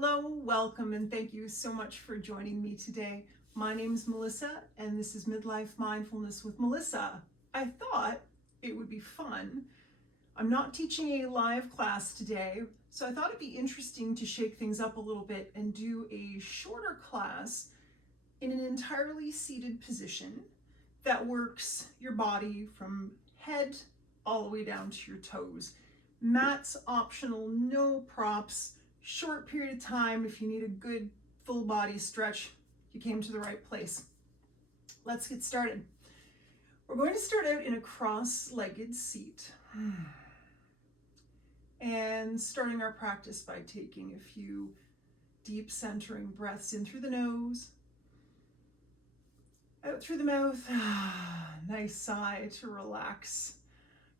Hello, welcome, and thank you so much for joining me today. My name is Melissa, and this is Midlife Mindfulness with Melissa. I thought it would be fun. I'm not teaching a live class today, so I thought it'd be interesting to shake things up a little bit and do a shorter class in an entirely seated position that works your body from head all the way down to your toes. Mats optional, no props. Short period of time. If you need a good full body stretch, you came to the right place. Let's get started. We're going to start out in a cross-legged seat and starting our practice by taking a few deep centering breaths in through the nose, out through the mouth. Nice sigh to relax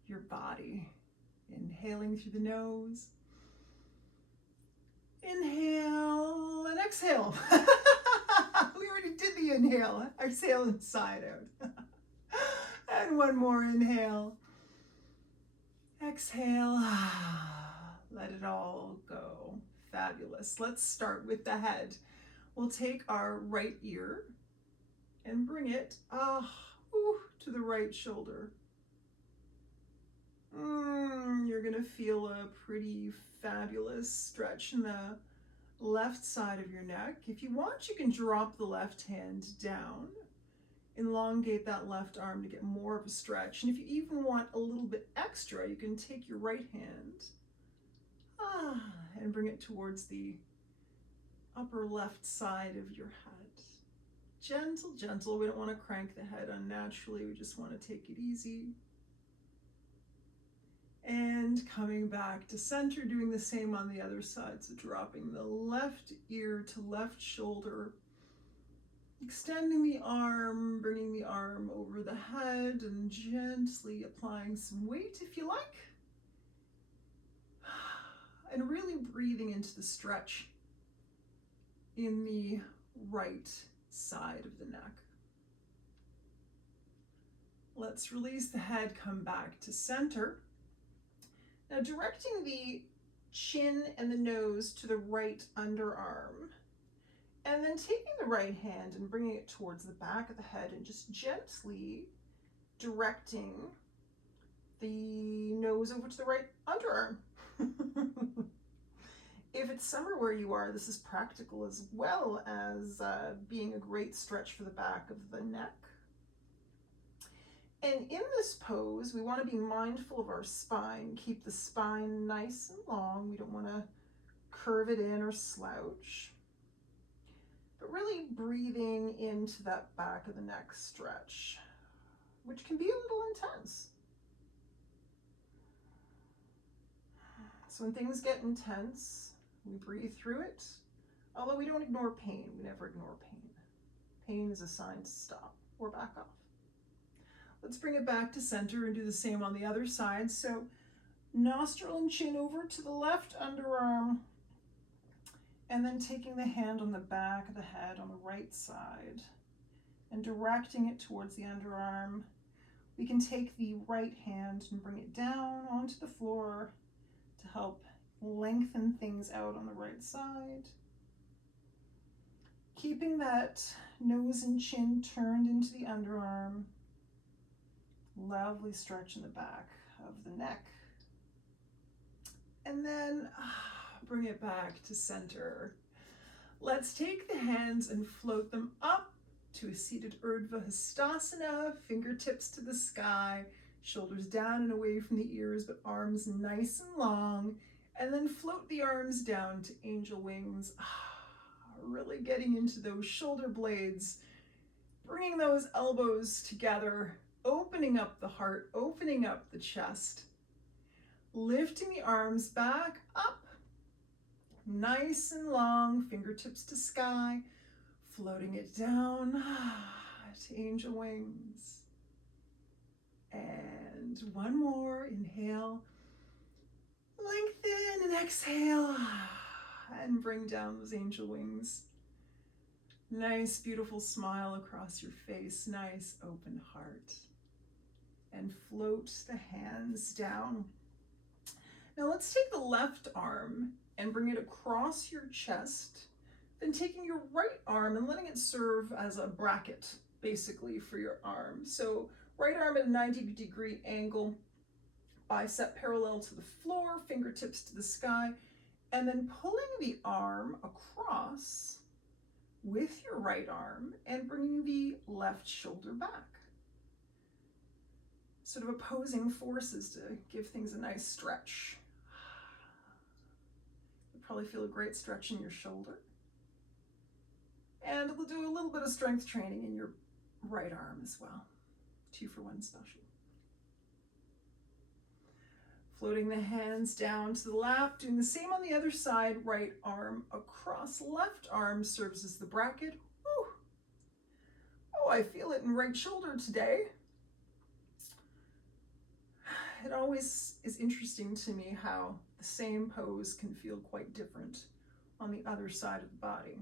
your body. Inhaling through the nose. Inhale and exhale. We already did the inhale. Exhale inside out. And one more inhale. Exhale. Let it all go. Fabulous. Let's start with the head. We'll take our right ear and bring it to the right shoulder. You're going to feel a pretty fabulous stretch in the left side of your neck. If you want, you can drop the left hand down, elongate that left arm to get more of a stretch. And if you even want a little bit extra, you can take your right hand and bring it towards the upper left side of your head. Gentle, gentle. We don't want to crank the head unnaturally. We just want to take it easy. And coming back to center, doing the same on the other side. So dropping the left ear to left shoulder, extending the arm, bringing the arm over the head and gently applying some weight if you like. And really breathing into the stretch in the right side of the neck. Let's release the head, come back to center. Now directing the chin and the nose to the right underarm, and then taking the right hand and bringing it towards the back of the head and just gently directing the nose over to the right underarm. If it's summer where you are, this is practical as well as being a great stretch for the back of the neck. And in this pose, we want to be mindful of our spine. Keep the spine nice and long. We don't want to curve it in or slouch. But really breathing into that back of the neck stretch, which can be a little intense. So when things get intense, we breathe through it. Although we don't ignore pain. We never ignore pain. Pain is a sign to stop or back off. Let's bring it back to center and do the same on the other side. So nostril and chin over to the left underarm, and then taking the hand on the back of the head on the right side and directing it towards the underarm. We can take the right hand and bring it down onto the floor to help lengthen things out on the right side. Keeping that nose and chin turned into the underarm. Lovely stretch in the back of the neck. And then bring it back to center. Let's take the hands and float them up to a seated Urdhva Hastasana, fingertips to the sky, shoulders down and away from the ears, but arms nice and long. And then float the arms down to angel wings. Really getting into those shoulder blades, bringing those elbows together, opening up the heart, opening up the chest, lifting the arms back up, nice and long, fingertips to sky, floating it down to angel wings. And one more, inhale, lengthen and exhale, and bring down those angel wings. Nice, beautiful smile across your face, nice open heart. And float the hands down. Now let's take the left arm and bring it across your chest. Then taking your right arm and letting it serve as a bracket, basically, for your arm. So right arm at a 90-degree angle, bicep parallel to the floor, fingertips to the sky, and then pulling the arm across with your right arm and bringing the left shoulder back. Sort of opposing forces to give things a nice stretch. You'll probably feel a great stretch in your shoulder. And we'll do a little bit of strength training in your right arm as well. 2-for-1 special. Floating the hands down to the lap, doing the same on the other side, right arm across, left arm serves as the bracket. Whew. Oh, I feel it in right shoulder today. It always is interesting to me how the same pose can feel quite different on the other side of the body.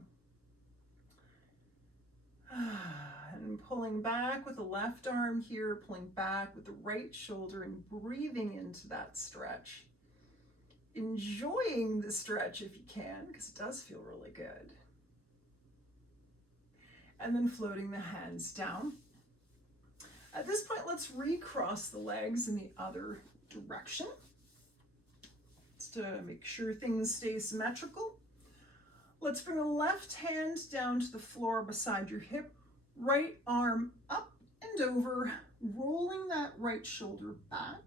And pulling back with the left arm here, pulling back with the right shoulder and breathing into that stretch. Enjoying the stretch if you can, because it does feel really good. And then floating the hands down. At this point, let's recross the legs in the other direction. Just to make sure things stay symmetrical. Let's bring a left hand down to the floor beside your hip, right arm up and over, rolling that right shoulder back,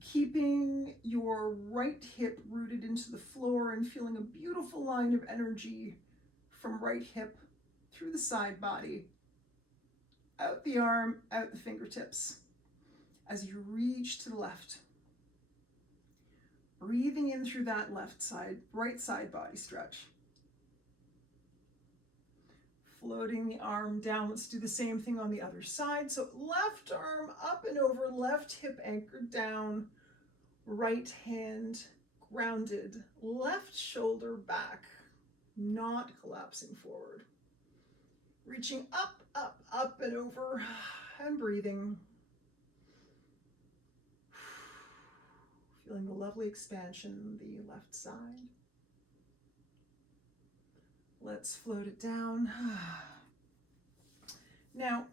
keeping your right hip rooted into the floor and feeling a beautiful line of energy from right hip through the side body, out the arm, out the fingertips, as you reach to the left. Breathing in through that right side body stretch. Floating the arm down. Let's do the same thing on the other side. So left arm up and over, left hip anchored down, right hand grounded, left shoulder back, not collapsing forward. Reaching up, up, up and over, and breathing. Feeling the lovely expansion on the left side. Let's float it down. Now,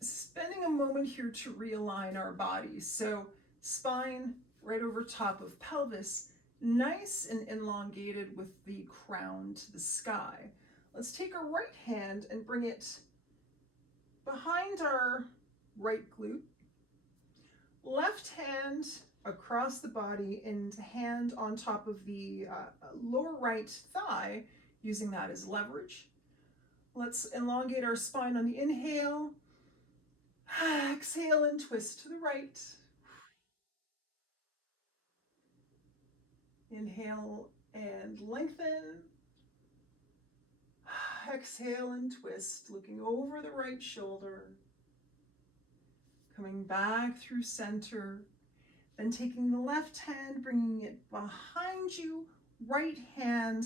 spending a moment here to realign our bodies. So spine right over top of pelvis, nice and elongated with the crown to the sky. Let's take our right hand and bring it behind our right glute. Left hand across the body and hand on top of the lower right thigh, using that as leverage. Let's elongate our spine on the inhale. Exhale and twist to the right. Inhale and lengthen. Exhale and twist, looking over the right shoulder. Coming back through center. Then taking the left hand, bringing it behind you, right hand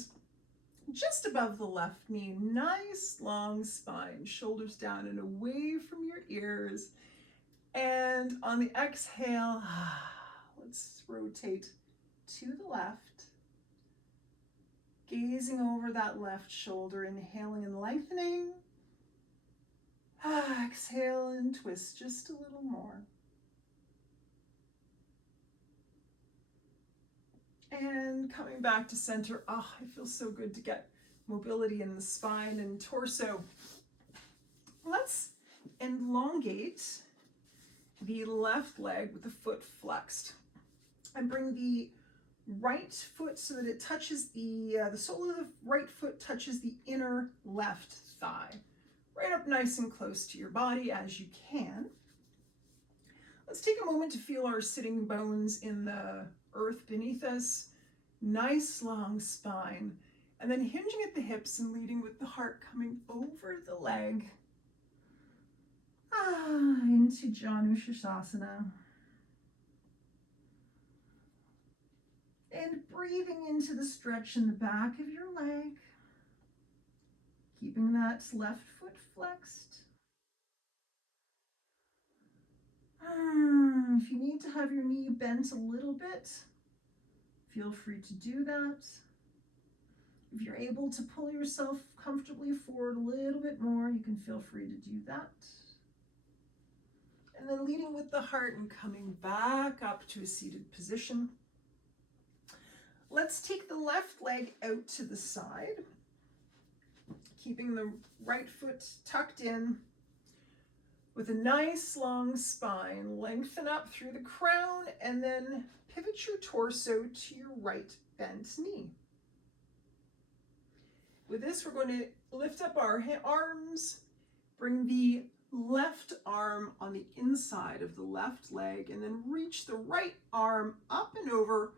just above the left knee. Nice long spine, shoulders down and away from your ears. And on the exhale, let's rotate to the left. Gazing over that left shoulder, inhaling and lengthening. Exhale and twist just a little more. And coming back to center. It feels so good to get mobility in the spine and torso. Let's elongate the left leg with the foot flexed. And bring the right foot so that it touches the sole of the right foot touches the inner left thigh. Right up nice and close to your body as you can. Let's take a moment to feel our sitting bones in the earth beneath us. Nice long spine. And then hinging at the hips and leading with the heart coming over the leg. Into Janu Shasana. And breathing into the stretch in the back of your leg. Keeping that left foot flexed. If you need to have your knee bent a little bit, feel free to do that. If you're able to pull yourself comfortably forward a little bit more, you can feel free to do that. And then leading with the heart and coming back up to a seated position. Let's take the left leg out to the side, keeping the right foot tucked in with a nice long spine. Lengthen up through the crown and then pivot your torso to your right bent knee. With this, we're going to lift up our arms, bring the left arm on the inside of the left leg, and then reach the right arm up and over,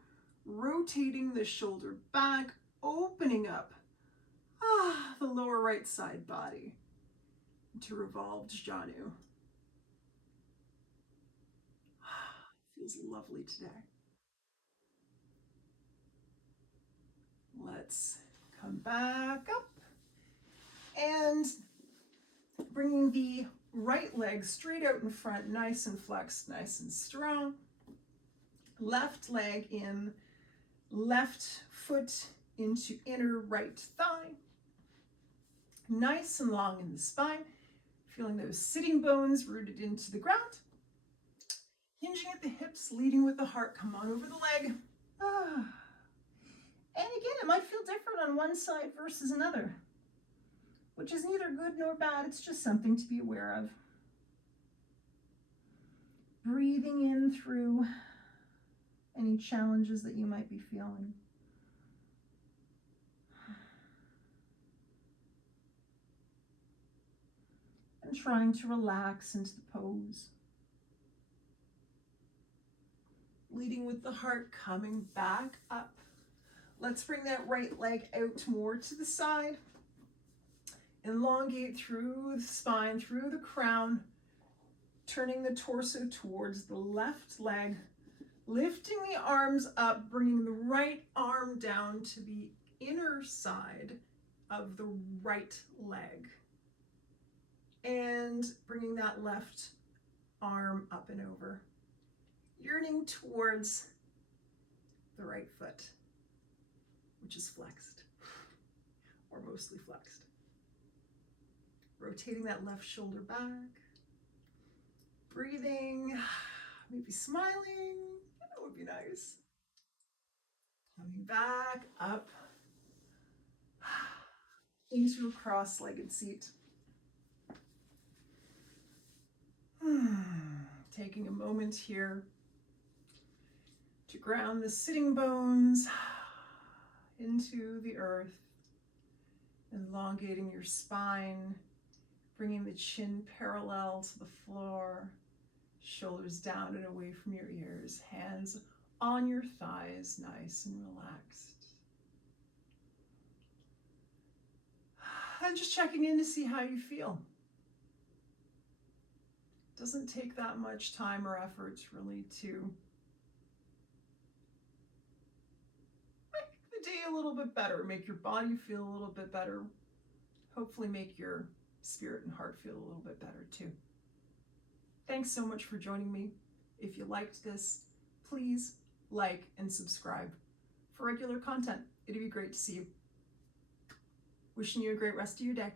rotating the shoulder back, opening up the lower right side body to revolved Janu. Feels lovely today. Let's come back up and bringing the right leg straight out in front, nice and flexed, nice and strong. Left leg in, left foot into inner right thigh. Nice and long in the spine, feeling those sitting bones rooted into the ground. Hinging at the hips, leading with the heart, come on over the leg. And again, it might feel different on one side versus another, which is neither good nor bad. It's just something to be aware of. Breathing in through any challenges that you might be feeling. And trying to relax into the pose. Leading with the heart, coming back up. Let's bring that right leg out more to the side. Elongate through the spine, through the crown, turning the torso towards the left leg, lifting the arms up, bringing the right arm down to the inner side of the right leg, and bringing that left arm up and over, yearning towards the right foot, which is flexed, or mostly flexed. Rotating that left shoulder back, breathing, maybe smiling, that would be nice. Coming back up into a cross-legged seat. Taking a moment here to ground the sitting bones into the earth, elongating your spine, bringing the chin parallel to the floor, shoulders down and away from your ears, hands on your thighs, nice and relaxed. And just checking in to see how you feel. Doesn't take that much time or effort really to make the day a little bit better, make your body feel a little bit better, hopefully make your spirit and heart feel a little bit better too. Thanks so much for joining me. If you liked this, please like and subscribe for regular content. It'd be great to see you. Wishing you a great rest of your day.